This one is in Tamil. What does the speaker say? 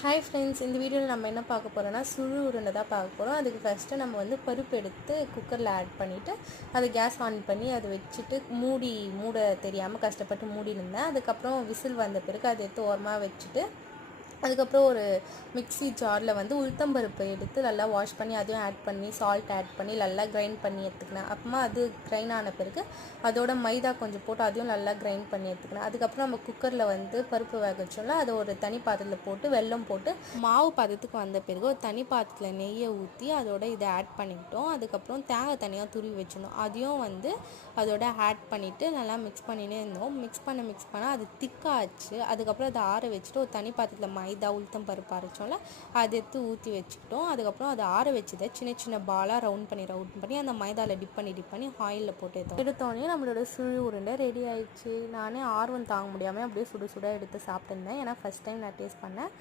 ஹாய் ஃப்ரெண்ட்ஸ், இந்த வீடியோவில் நம்ம என்ன பார்க்க போகிறோன்னா சுழி உருண்டை தான் பார்க்க போகிறோம். அதுக்கு ஃபஸ்ட்டு நம்ம வந்து பருப்பு எடுத்து குக்கரில் ஆட் பண்ணிவிட்டு அதை கேஸ் ஆன் பண்ணி அதை வச்சுட்டு மூட தெரியாமல் கஷ்டப்பட்டு மூடியிருந்தேன். அதுக்கப்புறம் விசில் வந்த பிறகு அதை எடுத்து ஓரமாக வச்சுட்டு அதுக்கப்புறம் ஒரு மிக்ஸி ஜாரில் வந்து உளுத்தம்பருப்பு எடுத்து நல்லா வாஷ் பண்ணி அதையும் ஆட் பண்ணி சால்ட் ஆட் பண்ணி நல்லா கிரைண்ட் பண்ணி எடுத்துக்கினேன். அப்புறமா அது கிரைண்ட் ஆன பிறகு அதோட மைதா கொஞ்சம் போட்டு அதையும் நல்லா கிரைண்ட் பண்ணி எடுத்துக்கினேன். அதுக்கப்புறம் நம்ம குக்கரில் வந்து பருப்பு வேக வச்சோம்ல, அதை ஒரு தனி பாத்திரத்தில் போட்டு வெல்லம் போட்டு மாவு பதத்துக்கு வந்த பிறகு ஒரு தனி பாத்திரத்தில் நெய்யை ஊற்றி அதோட இதை ஆட் பண்ணிக்கிட்டோம். அதுக்கப்புறம் தேங்காய் தனியாக துருவி வச்சிடணும். அதையும் வந்து அதோட ஆட் பண்ணிவிட்டு நல்லா மிக்ஸ் பண்ணினே இருந்தோம். மிக்ஸ் பண்ண அது திக்காச்சு. அதுக்கப்புறம் அதை ஆற வச்சுட்டு ஒரு தனி பாத்திரத்தில் மைதா உளுத்தம் பருப்பு அரைச்சோம்ல, அதை எடுத்து ஊற்றி வச்சுக்கிட்டோம். அதுக்கப்புறம் அதை ஆற வச்சதை சின்ன சின்ன பாலாக ரவுண்ட் பண்ணி அந்த மைதாவில் டிப் பண்ணி ஆயிலில் போட்டு எடுத்தோடனே நம்மளோட சுழி உருண்டை ரெடி ஆயிடுச்சு. நானே ஆர்வம் தாங்க முடியாமல் அப்படியே சுட எடுத்து சாப்பிட்டுருந்தேன். ஏன்னா ஃபஸ்ட் டைம் நான் டேஸ்ட் பண்ணேன்.